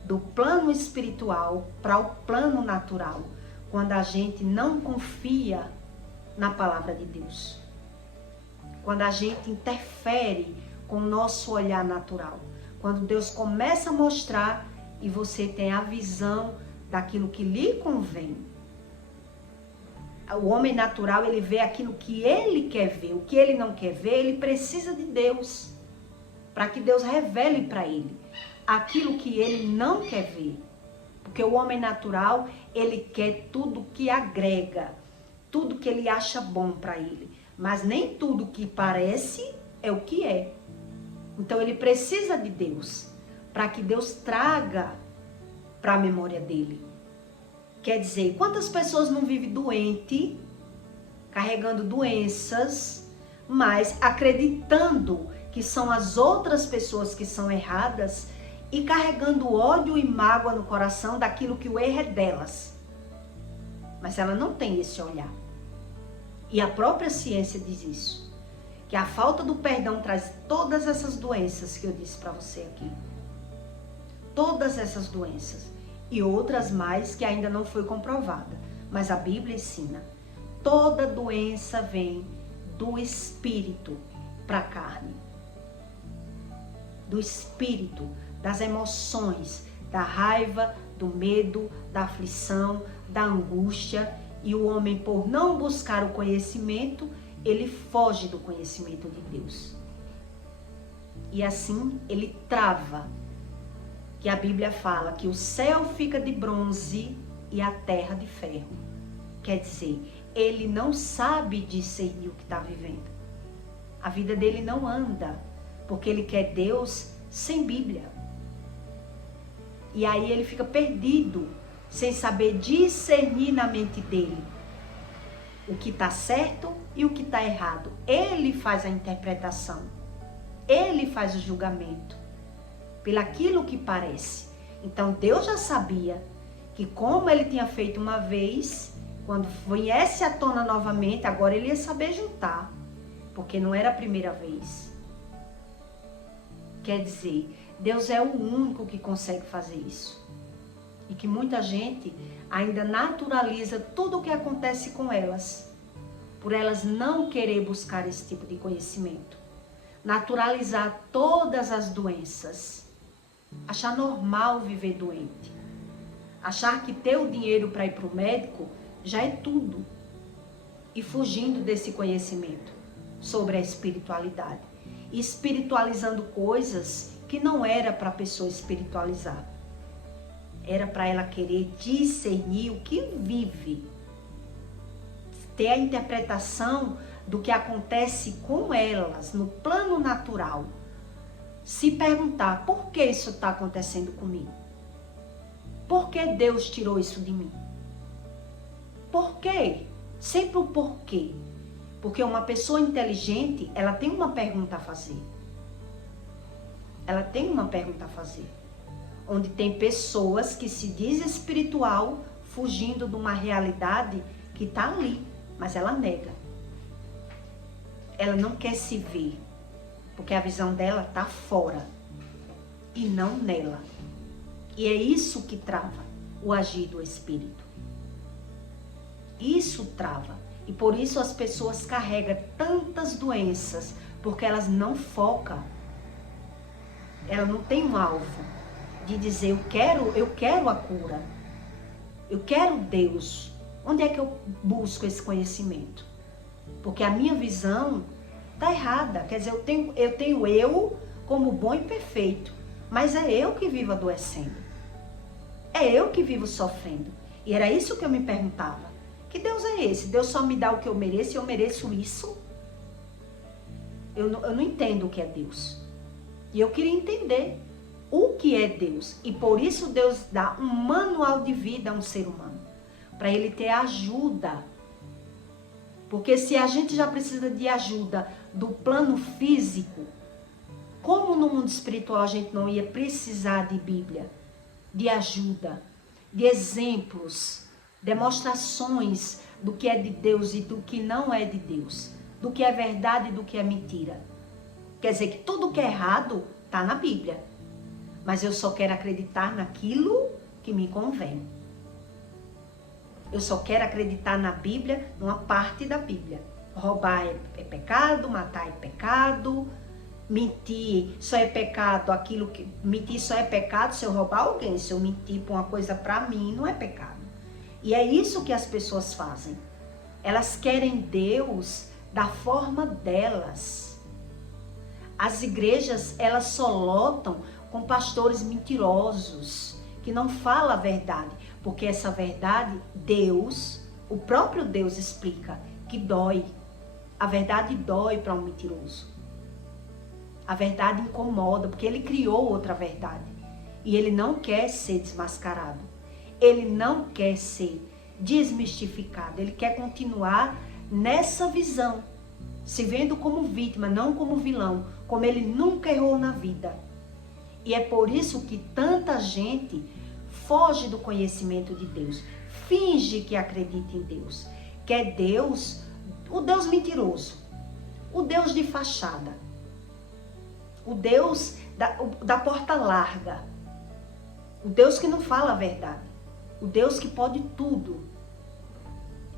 do plano espiritual para o plano natural, quando a gente não confia na palavra de Deus. Quando a gente interfere com o nosso olhar natural. Quando Deus começa a mostrar e você tem a visão daquilo que lhe convém. O homem natural, ele vê aquilo que ele quer ver. O que ele não quer ver, ele precisa de Deus. Para que Deus revele para ele aquilo que ele não quer ver. Porque o homem natural, ele quer tudo que agrega. Tudo que ele acha bom para ele. Mas nem tudo que parece é o que é. Então ele precisa de Deus. Para que Deus traga para a memória dele. Quer dizer, quantas pessoas não vivem doente, carregando doenças, mas acreditando que são as outras pessoas que são erradas e carregando ódio e mágoa no coração daquilo que o erro é delas. Mas ela não tem esse olhar. E a própria ciência diz isso. Que a falta do perdão traz todas essas doenças que eu disse para você aqui. Todas essas doenças. E outras mais que ainda não foi comprovada. Mas a Bíblia ensina. Toda doença vem do espírito para a carne. Do espírito, das emoções, da raiva, do medo, da aflição, da angústia. E o homem, por não buscar o conhecimento, ele foge do conhecimento de Deus. E assim ele trava. Que a Bíblia fala que o céu fica de bronze e a terra de ferro. Quer dizer, ele não sabe discernir o que está vivendo. A vida dele não anda, porque ele quer Deus sem Bíblia. E aí ele fica perdido, sem saber discernir na mente dele o que está certo e o que está errado. Ele faz a interpretação, ele faz o julgamento. Pelaquilo que parece. Então Deus já sabia que como ele tinha feito uma vez, quando viesse à tona novamente, agora ele ia saber juntar, porque não era a primeira vez. Quer dizer, Deus é o único que consegue fazer isso. E que muita gente ainda naturaliza tudo o que acontece com elas, por elas não querer buscar esse tipo de conhecimento. Naturalizar todas as doenças. Achar normal viver doente. Achar que ter o dinheiro para ir para o médico já é tudo. E fugindo desse conhecimento sobre a espiritualidade. E espiritualizando coisas que não era para a pessoa espiritualizar. Era para ela querer discernir o que vive. Ter a interpretação do que acontece com elas no plano natural. Se perguntar, por que isso está acontecendo comigo? Por que Deus tirou isso de mim? Por quê? Sempre o porquê. Porque uma pessoa inteligente, ela tem uma pergunta a fazer. Ela tem uma pergunta a fazer. Onde tem pessoas que se diz espiritual, fugindo de uma realidade que está ali, mas ela nega. Ela não quer se ver. Porque a visão dela está fora e não nela. E é isso que trava o agir do Espírito. Isso trava. E por isso as pessoas carregam tantas doenças, porque elas não focam. Ela não tem um alvo de dizer, eu quero a cura. Eu quero Deus. Onde é que eu busco esse conhecimento? Porque a minha visão está errada. Quer dizer, eu tenho eu como bom e perfeito. Mas é eu que vivo adoecendo. É eu que vivo sofrendo. E era isso que eu me perguntava. Que Deus é esse? Deus só me dá o que eu mereço e eu mereço isso? Eu não entendo o que é Deus. E eu queria entender o que é Deus. E por isso Deus dá um manual de vida a um ser humano. Para ele ter ajuda. Porque se a gente já precisa de ajuda do plano físico, como no mundo espiritual a gente não ia precisar de Bíblia, de ajuda, de exemplos, demonstrações do que é de Deus e do que não é de Deus, do que é verdade e do que é mentira. Quer dizer que tudo que é errado está na Bíblia, mas eu só quero acreditar naquilo que me convém. Eu só quero acreditar na Bíblia, numa parte da Bíblia. Roubar é pecado, matar é pecado, mentir só é pecado, mentir só é pecado se eu roubar alguém, se eu mentir por uma coisa para mim, não é pecado. E é isso que as pessoas fazem. Elas querem Deus da forma delas. As igrejas, elas só lotam com pastores mentirosos, que não falam a verdade, porque essa verdade, Deus, o próprio Deus explica que dói. A verdade dói para um mentiroso. A verdade incomoda, porque ele criou outra verdade. E ele não quer ser desmascarado. Ele não quer ser desmistificado. Ele quer continuar nessa visão, se vendo como vítima, não como vilão, como ele nunca errou na vida. E é por isso que tanta gente foge do conhecimento de Deus, finge que acredita em Deus, que é Deus, o Deus mentiroso, o Deus de fachada, o Deus da porta larga, o Deus que não fala a verdade, o Deus que pode tudo.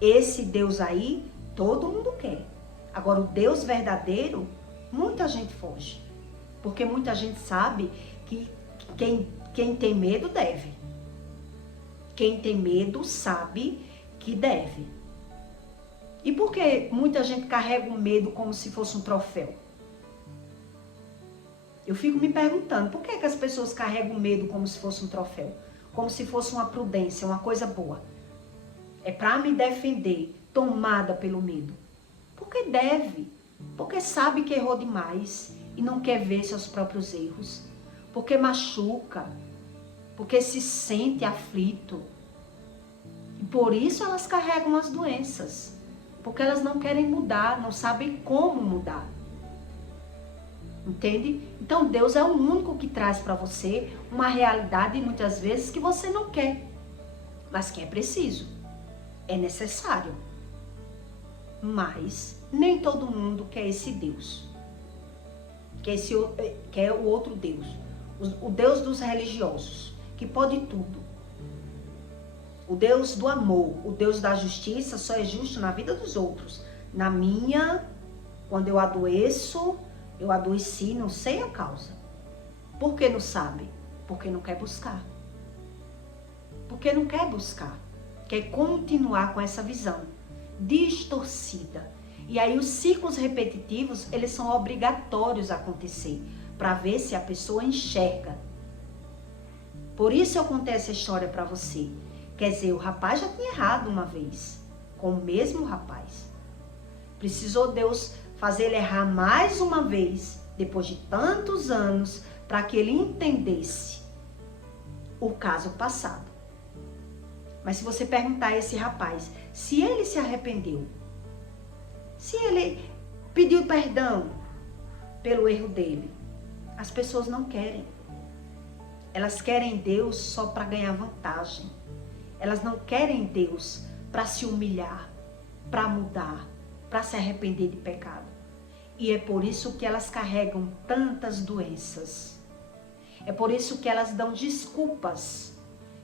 Esse Deus aí, todo mundo quer. Agora, o Deus verdadeiro, muita gente foge, porque muita gente sabe que quem tem medo deve. Quem tem medo sabe que deve. E por que muita gente carrega o medo como se fosse um troféu? Eu fico me perguntando, por que as pessoas carregam o medo como se fosse um troféu? Como se fosse uma prudência, uma coisa boa. É para me defender, tomada pelo medo. Porque deve. Porque sabe que errou demais e não quer ver seus próprios erros. Porque machuca. Porque se sente aflito. E por isso elas carregam as doenças. Porque elas não querem mudar, não sabem como mudar. Entende? Então Deus é o único que traz para você uma realidade muitas vezes que você não quer, mas que é preciso, é necessário. Mas nem todo mundo quer esse Deus, quer o outro Deus, o Deus dos religiosos, que pode tudo. O Deus do amor, o Deus da justiça só é justo na vida dos outros. Na minha, quando eu adoeço, eu adoeci, não sei a causa. Por que não sabe? Porque não quer buscar. Porque não quer buscar. Quer continuar com essa visão distorcida. E aí os ciclos repetitivos, eles são obrigatórios a acontecer, para ver se a pessoa enxerga. Por isso eu contei essa história para você. Quer dizer, o rapaz já tinha errado uma vez, com o mesmo rapaz. Precisou Deus fazer ele errar mais uma vez, depois de tantos anos, para que ele entendesse o caso passado. Mas se você perguntar a esse rapaz, se ele se arrependeu, se ele pediu perdão pelo erro dele, as pessoas não querem. Elas querem Deus só para ganhar vantagem. Elas não querem Deus para se humilhar, para mudar, para se arrepender de pecado. E é por isso que elas carregam tantas doenças. É por isso que elas dão desculpas,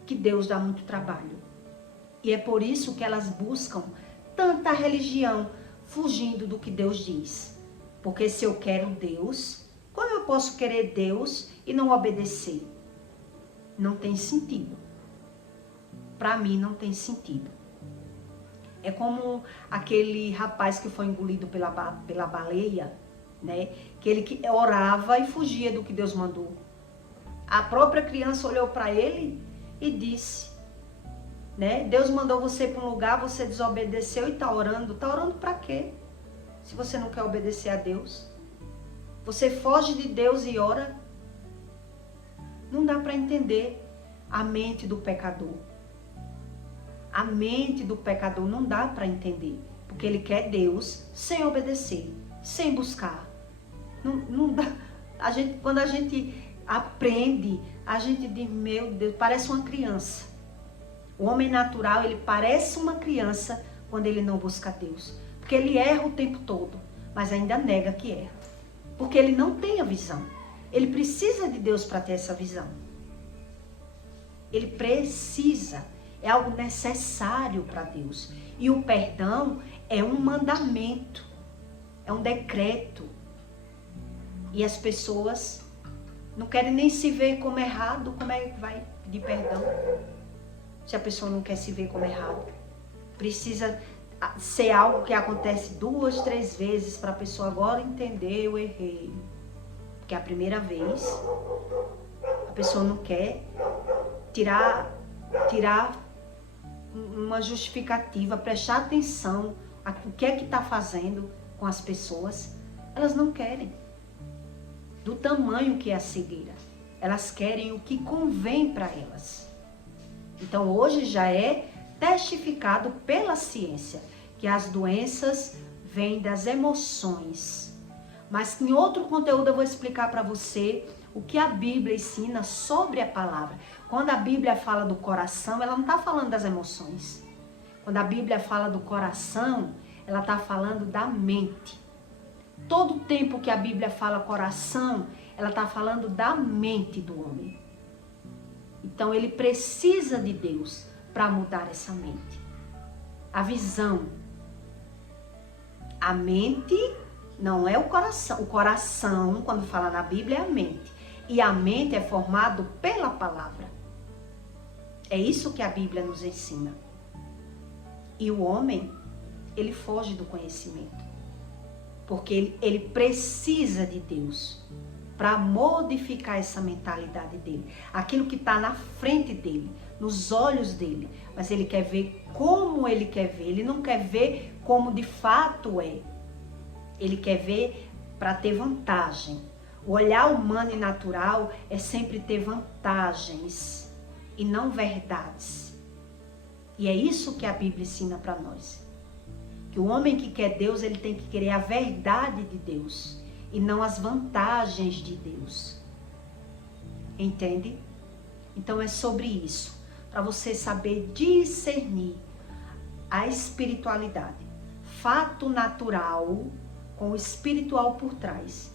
que Deus dá muito trabalho. E é por isso que elas buscam tanta religião, fugindo do que Deus diz. Porque se eu quero Deus, como eu posso querer Deus e não obedecer? Não tem sentido. Para mim não tem sentido. É como aquele rapaz que foi engolido pela baleia, né? Que ele orava e fugia do que Deus mandou. A própria criança olhou para ele e disse, né? Deus mandou você para um lugar, você desobedeceu e está orando. Está orando para quê? Se você não quer obedecer a Deus. Você foge de Deus e ora. Não dá para entender a mente do pecador. A mente do pecador não dá para entender, porque ele quer Deus sem obedecer, sem buscar. Não dá. Quando a gente aprende, a gente diz, meu Deus, parece uma criança. O homem natural, ele parece uma criança quando ele não busca Deus. Porque ele erra o tempo todo, mas ainda nega que erra. Porque ele não tem a visão. Ele precisa de Deus para ter essa visão. Ele precisa, é algo necessário para Deus. E o perdão é um mandamento, é um decreto. E as pessoas não querem nem se ver como errado, como é que vai pedir perdão? Se a pessoa não quer se ver como errado. Precisa ser algo que acontece 2, 3 vezes para a pessoa agora entender, eu errei. Porque a primeira vez, a pessoa não quer tirar uma justificativa, prestar atenção o que é que está fazendo com as pessoas. Elas não querem. Do tamanho que é a cegueira. Elas querem o que convém para elas. Então hoje já é testificado pela ciência que as doenças vêm das emoções. Mas em outro conteúdo eu vou explicar para você o que a Bíblia ensina sobre a palavra. Quando a Bíblia fala do coração, ela não está falando das emoções. Quando a Bíblia fala do coração, ela está falando da mente. Todo tempo que a Bíblia fala coração, ela está falando da mente do homem. Então ele precisa de Deus para mudar essa mente. A visão. A mente não é o coração. O coração, quando fala na Bíblia, é a mente. E a mente é formado pela palavra. É isso que a Bíblia nos ensina. E o homem, ele foge do conhecimento. Porque ele precisa de Deus para modificar essa mentalidade dele. Aquilo que está na frente dele, nos olhos dele. Mas ele quer ver como ele quer ver. Ele não quer ver como de fato é. Ele quer ver para ter vantagem. O olhar humano e natural é sempre ter vantagens e não verdades. E é isso que a Bíblia ensina para nós. Que o homem que quer Deus, ele tem que querer a verdade de Deus e não as vantagens de Deus. Entende? Então é sobre isso, para você saber discernir a espiritualidade, fato natural com o espiritual por trás.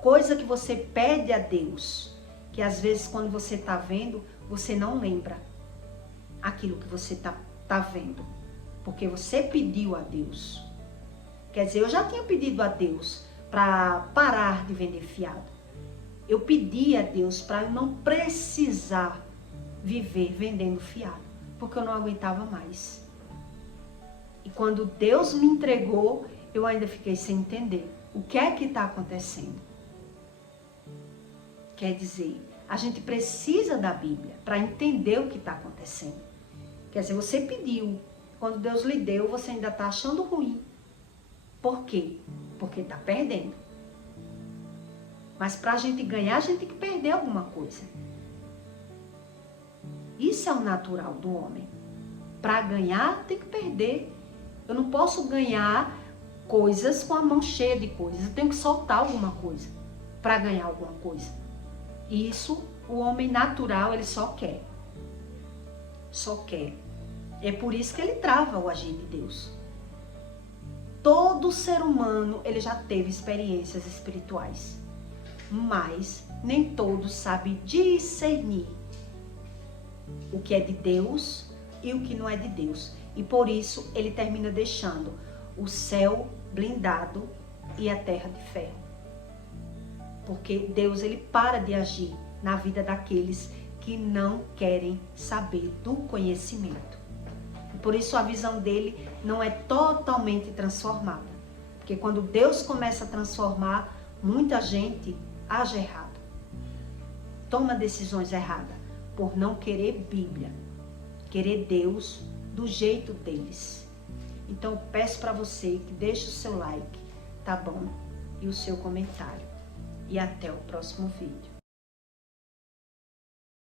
Coisa que você pede a Deus, que às vezes quando você está vendo, você não lembra aquilo que você tá vendo. Porque você pediu a Deus. Quer dizer, eu já tinha pedido a Deus para parar de vender fiado. Eu pedi a Deus para eu não precisar viver vendendo fiado. Porque eu não aguentava mais. E quando Deus me entregou, eu ainda fiquei sem entender. O que é que está acontecendo? Quer dizer, a gente precisa da Bíblia para entender o que está acontecendo. Quer dizer, você pediu. Quando Deus lhe deu, você ainda está achando ruim. Por quê? Porque está perdendo. Mas para a gente ganhar, a gente tem que perder alguma coisa. Isso é o natural do homem. Para ganhar, tem que perder. Eu não posso ganhar coisas com a mão cheia de coisas. Eu tenho que soltar alguma coisa para ganhar alguma coisa. Isso, o homem natural, ele só quer. Só quer. É por isso que ele trava o agir de Deus. Todo ser humano, ele já teve experiências espirituais. Mas nem todos sabem discernir o que é de Deus e o que não é de Deus. E por isso ele termina deixando o céu blindado e a terra de ferro. Porque Deus, ele para de agir na vida daqueles que não querem saber do conhecimento. E por isso a visão dele não é totalmente transformada. Porque quando Deus começa a transformar, muita gente age errado. Toma decisões erradas por não querer Bíblia, querer Deus do jeito deles. Então eu peço para você que deixe o seu like, tá bom? E o seu comentário. E até o próximo vídeo.